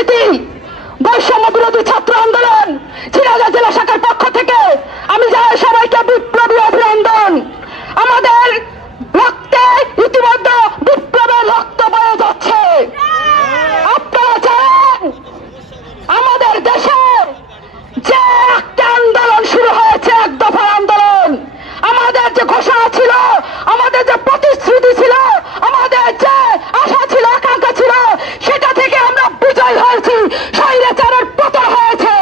উপস্থিতি বৈষম্য বিরোধী ছাত্র আন্দোলন ঝিনাইদহ জেলা শাখার পক্ষ থেকে আমি জানাই সবাইকে বিপ্লবী অভিনন্দন। আমাদের রক্তে ইতিমধ্যে বিপ্লবের রক্ত বয়ে যাচ্ছে। আপনারা জানেন আমাদের দেশে যে একটা আন্দোলন শুরু হয়েছে, এক দফার আন্দোলন, আমাদের যে ঘোষণা ছিল, আমাদের যে প্রতিশ্রুতি ছিল, আমাদের যে আশা ছিল, আকাঙ্ক্ষা ছিল, সেটা থেকে আমরা বিজয় হয়েছি, স্বৈরাচারের পতন হয়েছে।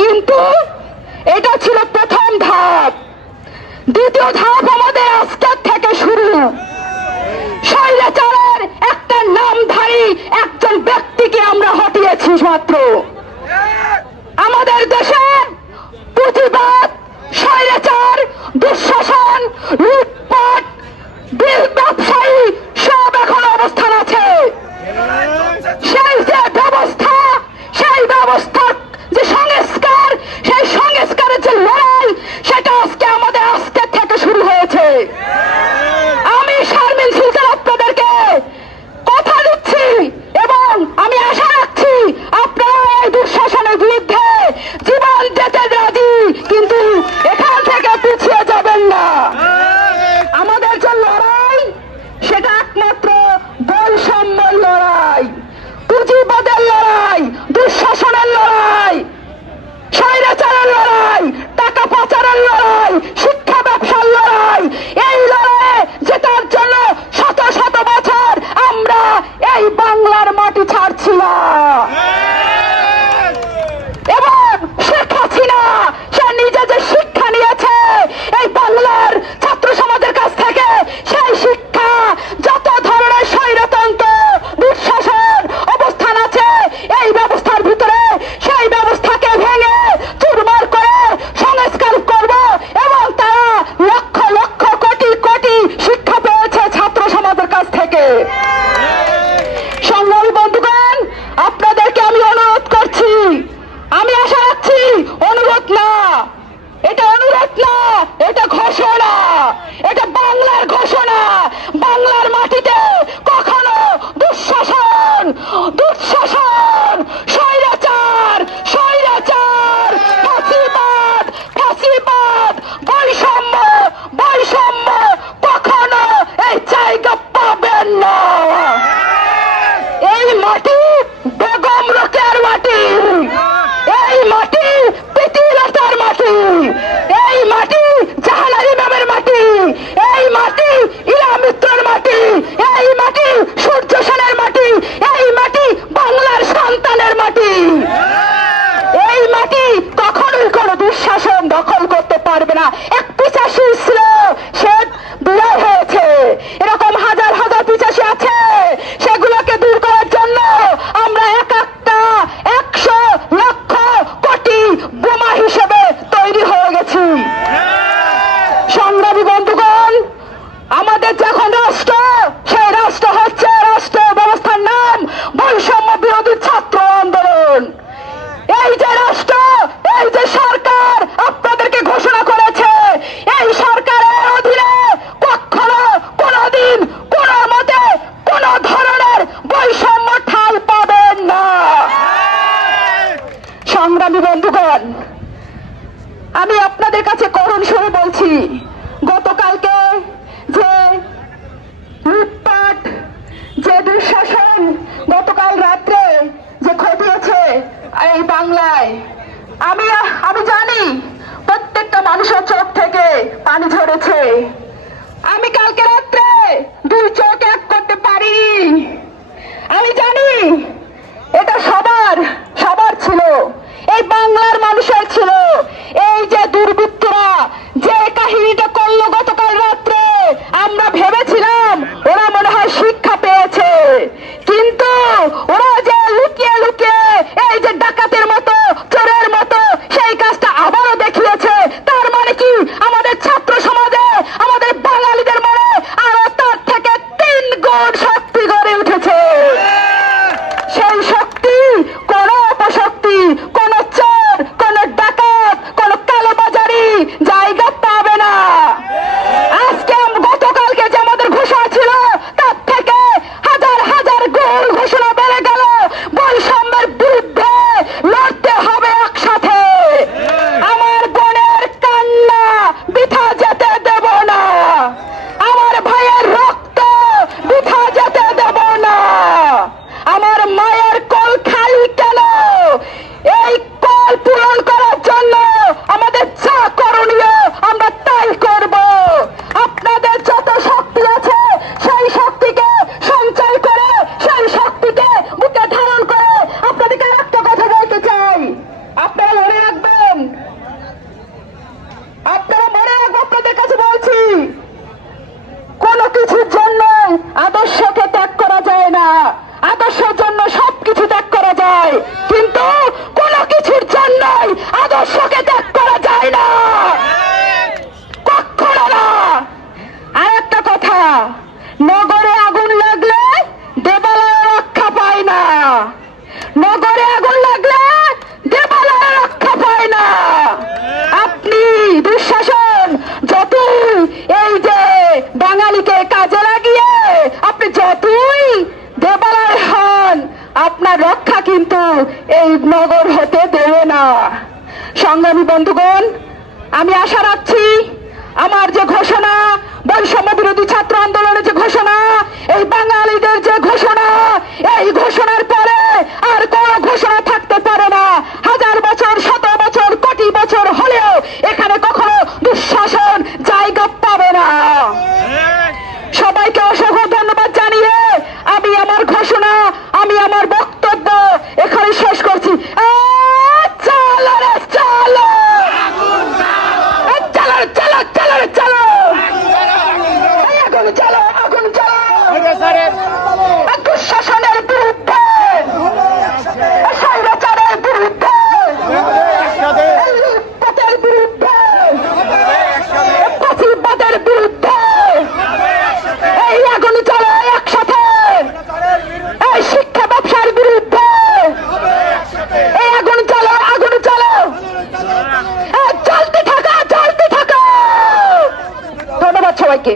কিন্তু এটা ছিল প্রথম ধাপ। দ্বিতীয় ধাপ আমাদের আজকের থেকে শুরু। স্বৈরাচারের একটা নামধারী একজন ব্যক্তিকে আমরা হটিয়েছি মাত্র। আমাদের দেশে পুঁজিবাদ, স্বৈরাচার, দুঃশাসন, লুটপাট, ব্যবসায়ী সব এখন অবস্থান আছে। সেই যে ব্যবস্থা, সেই ব্যবস্থার যে সংস্কার, সেই সংস্কারের যে লড়াই, সেটা আজকে আমাদের আজকের থেকে শুরু হয়েছে। আমি শারমিন সুলতান আপনাদেরকে কথা দিচ্ছি এবং আমি আশা রাখছি আপনারা এই দুঃশাসনের বিরুদ্ধে জীবন দিতে রাজি, কিন্তু এখান থেকে পিছিয়ে যাবেন না। আমাদের যে লড়াই, সেটা একমাত্র বৈষম্যের লড়াই, পুঁজিবাদের লড়াই, দুঃশাসনের লড়াই, স্বৈরাচারের লড়াই, টাকা পাচারের লড়াই, শিক্ষা ব্যবসার লড়াই। এই লড়াইয়ে জেতার জন্য শত শত বছর আমরা এই বাংলার মাটি ছাড়ছি না। এবং শেখ হাসিনা সে নিজে যে শিক্ষা নিয়েছে এই বাংলার ছাত্র সমাজের কাছ থেকে, সেই শিক্ষা যত ধরনের স্বৈরতন্ত্র, দুঃশাসন অবস্থান আছে এই ব্যবস্থার ভিতরে, সেই ব্যবস্থাকে ভেঙে চুরমার করে সংস্কার করব। এবং তারা লক্ষ লক্ষ কোটি কোটি শিক্ষা পেয়েছে ছাত্র সমাজের কাছ থেকে। সংগ্রামী বন্ধুগণ, আপনাদেরকে আমি অনুরোধ করছি, আমি আশা রাখছি, অনুরোধ না, এটা অনুরোধ না, এটা ঘোষণা, এটা বাংলার ঘোষণা। বাংলার মাটিতে কখনো দুঃশাসন, দুঃশাসন, স্বৈরাচার, স্বৈরাচার, ফাঁসিবাদ, ফাঁসিবাদ, বৈষম্য, বৈষম্য কখনো এই জায়গা পাবেন না। এই মাটি বেগম রোকেয়ার মাটি, এই মাটি প্রীতিলতার মাটি, এই মাটি জাহানারা ইমামের মাটি, এই মাটি ইলা মিত্রের মাটি, এই মাটি সূর্য সেনের মাটি, এই মাটি বাংলার সন্তানের মাটি। এই মাটি কখনোই কোনো দুঃশাসন দখল করতে পারবে না। এক পিছাসী ছিল, সে বিদায় হয়েছে। এরকম হাজার হাজার পিছাসী আছে, সেগুলোকে দূর করার জন্য আমরা এক একটা 100 লক্ষ কোটি বোমা হিসেবে তৈরি হয়ে গেছি। সংগ্রামী বন্ধুগণ, আমাদের যখন রাষ্ট্র, সেই রাষ্ট্র হচ্ছে, রাষ্ট্র ব্যবস্থার নাম বৈষম্য বিরোধী ছাত্র আন্দোলন। এই যে রাষ্ট্র, এই যে সরকার আপনাদেরকে ঘোষণা করেছে, এই সরকারের অধীনে কখনো কোনদিন কোন মতে কোন ধরনের বৈষম্য ঠাঁই পাবেন না। সংগ্রামী বন্ধুগণ, আমি আপনাদের কাছে করুণ সুরে বলছি, গতকালকে যে লুটপাট, যে দুঃশাসন গতকাল রাত্রে যে ঘটিয়েছে এই বাংলায়, আমি জানি প্রত্যেকটা মানুষের চোখ থেকে পানি ঝরেছে। আমি কালকে রাত্রে 2 চোখ এক করতে পারি। আমি জানি এটা সবার ছিল, এই বাংলার মানুষের ছিল। এই যে দুর্বৃত্তরা যে কাহিনীটা করলো গতকাল রাত্রে, আমরা ভেবেছিলাম ওরা মনে হয় শিক্ষা পেয়েছে, কিন্তু ওরা যে লুকিয়ে লুকিয়ে এই যে ডাকাতের মতো, চোরের মতো সেই কাজটা আবারও দেখিয়েছে। তার মানে কি আমাদের ছাত্র সমাজে, আমাদের বাঙালিদের মনে আরো তার থেকে 3 গুণ শক্তি যতই দেবালয় হন, আপনার রক্ষা কিন্তু এই নগর হতে দেবে না। সংগ্রামী বন্ধুগণ, আমি আশা রাখছি আমার যে ঘোষণা, বৈষম্য বিরোধী ছাত্র আন্দোলনের যে ঘোষণা, এই বাঙালিদের যে ঘোষণা, এই ঘোষণার পরে আর কোন ঘোষণা থাকতে পারে না। হাজার বছর, শত বছর, কোটি বছর হলেও এখানে কখনো দুঃশাসন জায়গা পাবে না। সবাইকে অসংখ্য ধন্যবাদ জানিয়ে আমি আমার ঘোষণা, আমি আমার বক্তব্য এখানে শেষ করছি। চলো রে চলো, চলো চলো চলো চলো, আগুন চলো, আগুন চলো, দুঃশাসনের বিরুদ্ধে, স্বৈরাচারের বিরুদ্ধে, লুটপাটের বিরুদ্ধে, ফাঁসিবাদের বিরুদ্ধে, এই আগুন চলো একসাথে, এই শিক্ষা ব্যবসার বিরুদ্ধে, এই আগুন চলো, আগুন চলো, চলতে থাকা, চলতে থাকা। ধন্যবাদ সবাইকে।